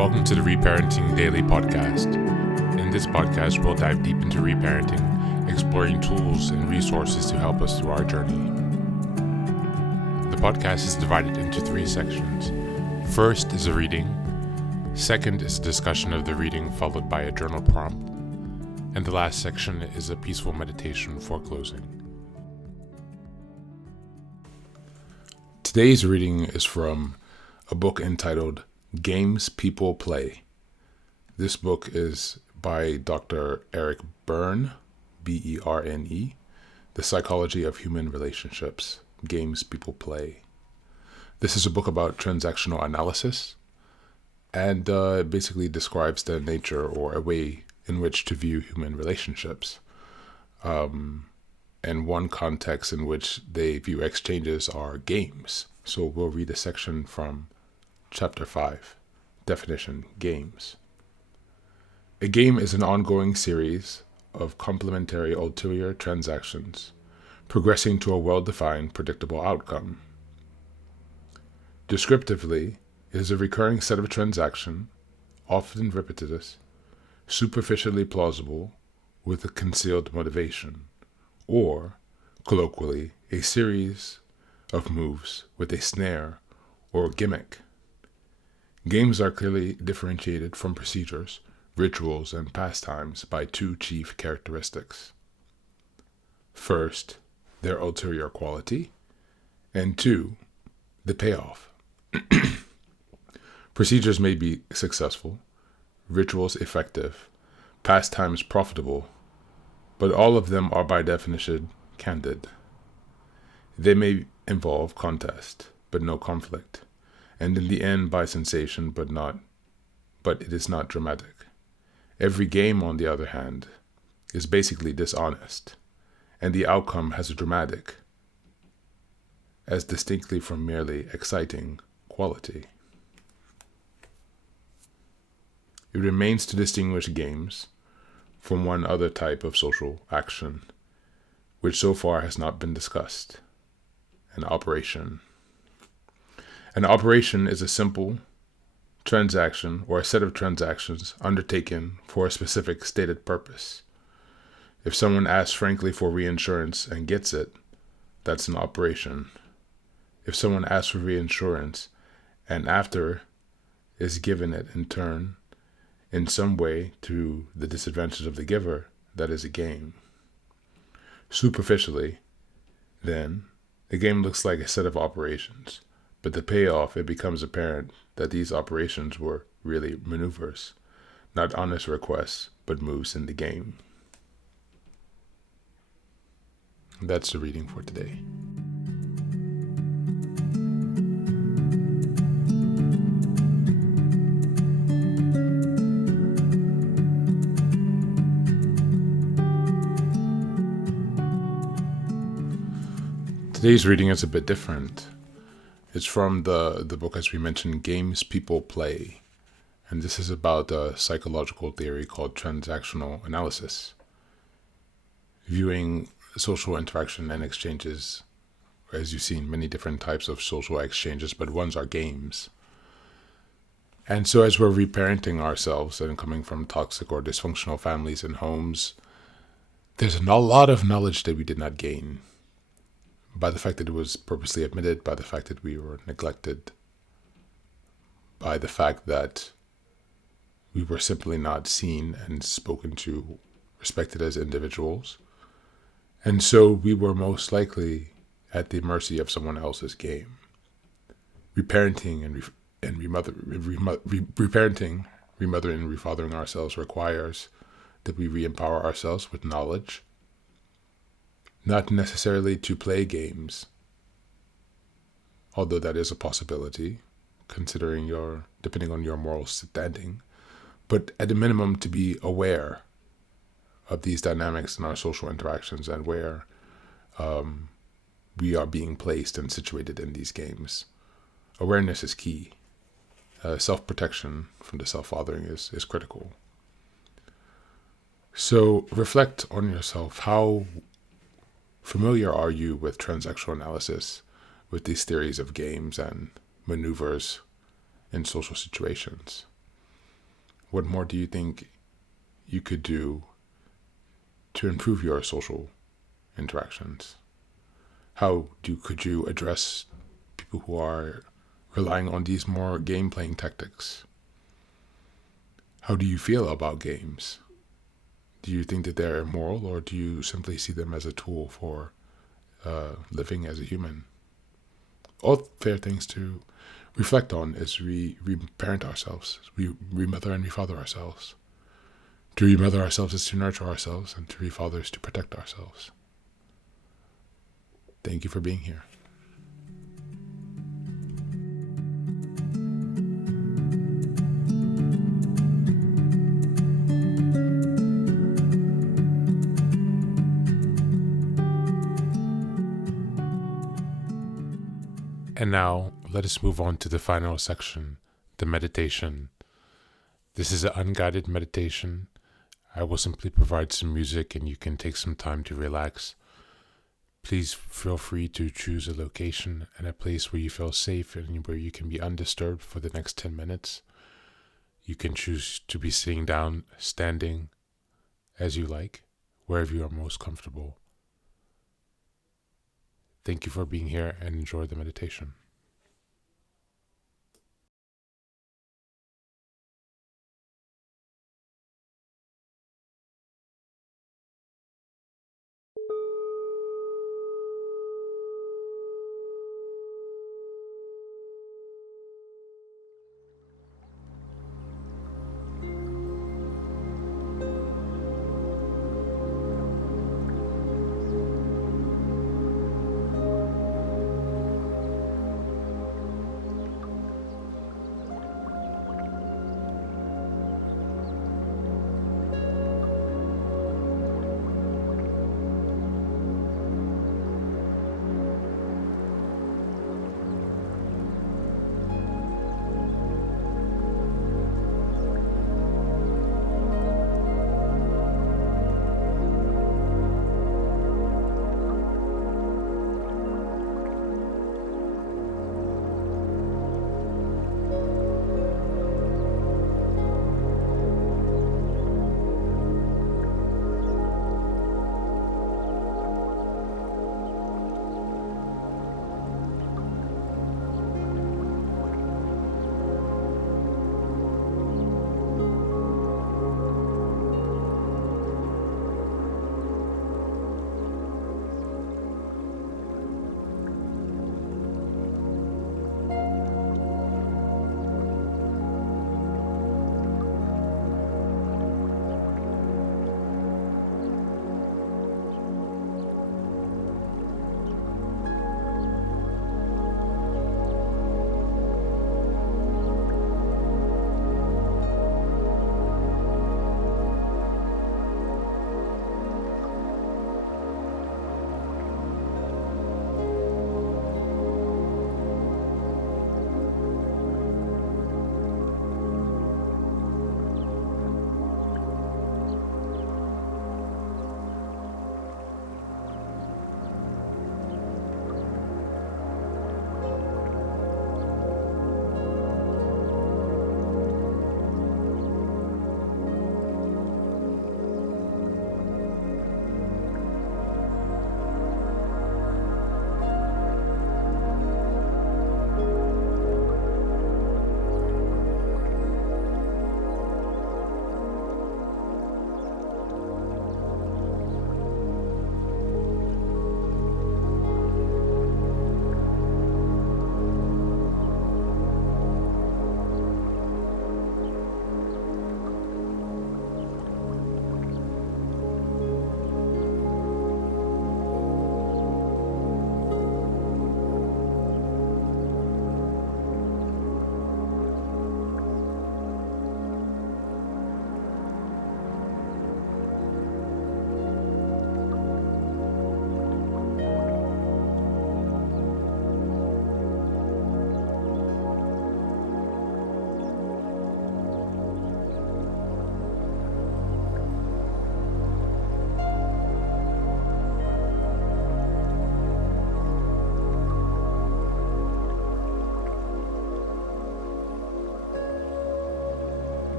Welcome to the Reparenting Daily podcast. In this podcast, we'll dive deep into reparenting, exploring tools and resources to help us through our journey. The podcast is divided into 3 sections. First is a reading. Second is a discussion of the reading followed by a journal prompt. And the last section is a peaceful meditation for closing. Today's reading is from a book entitled Games People Play. This book is by Dr. Eric Berne, B-E-R-N-E, The Psychology of Human Relationships, Games People Play. This is a book about transactional analysis and basically describes the nature or a way in which to view human relationships. And one context in which they view exchanges are games. So we'll read a section from Chapter 5, Definition, Games. A game is an ongoing series of complementary ulterior transactions, progressing to a well-defined, predictable outcome. Descriptively, it is a recurring set of transactions, often repetitious, superficially plausible, with a concealed motivation, or, colloquially, a series of moves with a snare or gimmick. Games are clearly differentiated from procedures, rituals, and pastimes by 2 chief characteristics. First, their ulterior quality, and 2, the payoff. Procedures may be successful, rituals effective, pastimes profitable, but all of them are by definition candid. They may involve contest, but no conflict, and in the end by sensation, but it is not dramatic. Every game, on the other hand, is basically dishonest, and the outcome has a dramatic, as distinctly from merely exciting, quality. It remains to distinguish games from one other type of social action, which so far has not been discussed: an operation. An operation is a simple transaction or a set of transactions undertaken for a specific stated purpose. If someone asks frankly for reinsurance and gets it, that's an operation. If someone asks for reinsurance and after is given it in turn in some way to the disadvantage of the giver, that is a game. Superficially, then, the game looks like a set of operations. But the payoff, it becomes apparent that these operations were really maneuvers, not honest requests, but moves in the game. That's the reading for today. Today's reading is a bit different. It's from the book, as we mentioned, Games People Play. And this is about a psychological theory called transactional analysis, viewing social interaction and exchanges. As you've seen, many different types of social exchanges, but ones are games. And so as we're reparenting ourselves and coming from toxic or dysfunctional families and homes, there's a lot of knowledge that we did not gain by the fact that it was purposely omitted, by the fact that we were neglected, by the fact that we were simply not seen and spoken to, respected as individuals. And so we were most likely at the mercy of someone else's game. Reparenting and reparenting, remothering and refathering ourselves requires that we re-empower ourselves with knowledge, not necessarily to play games, although that is a possibility, depending on your moral standing, but at a minimum to be aware of these dynamics in our social interactions and where we are being placed and situated in these games. Awareness is key. Self-protection from the self-fathering is critical. So reflect on yourself. How familiar are you with transactional analysis, with these theories of games and maneuvers in social situations? What more do you think you could do to improve your social interactions? Could you address people who are relying on these more game playing tactics? How do you feel about games? Do you think that they're immoral, or do you simply see them as a tool for living as a human? All fair things to reflect on as we reparent ourselves, we remother and refather ourselves. To remother ourselves is to nurture ourselves, and to refather is to protect ourselves. Thank you for being here. And now, let us move on to the final section, the meditation. This is an unguided meditation. I will simply provide some music and you can take some time to relax. Please feel free to choose a location and a place where you feel safe and where you can be undisturbed for the next 10 minutes. You can choose to be sitting down, standing, as you like, wherever you are most comfortable. Thank you for being here and enjoy the meditation.